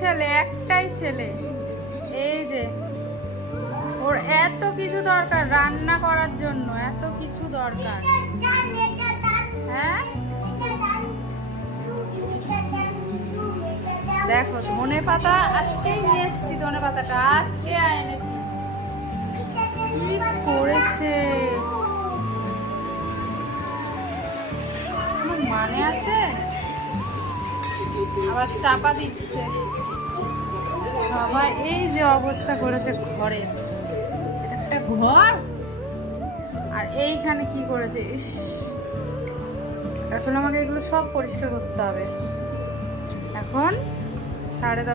ছেলে, একটাই ছেলে। এই যে ওর এত কিছু দরকার রান্না করার জন্য, এত কিছু দরকার। হ্যাঁ দেখো ধনে পাতা আজকেই নিয়ে এসছি, ধনে পাতাটা আজকে এনেছি। কি করেছে মানে আছে, আবার চাপা দিচ্ছে বাবা। এই যে অবস্থা করেছে ঘরে, এটা একটা ঘর, আর এইখানে কি করেছে। ইস, এখন আমাকে এগুলো সব পরিষ্কার করতে হবে। এখন 10:30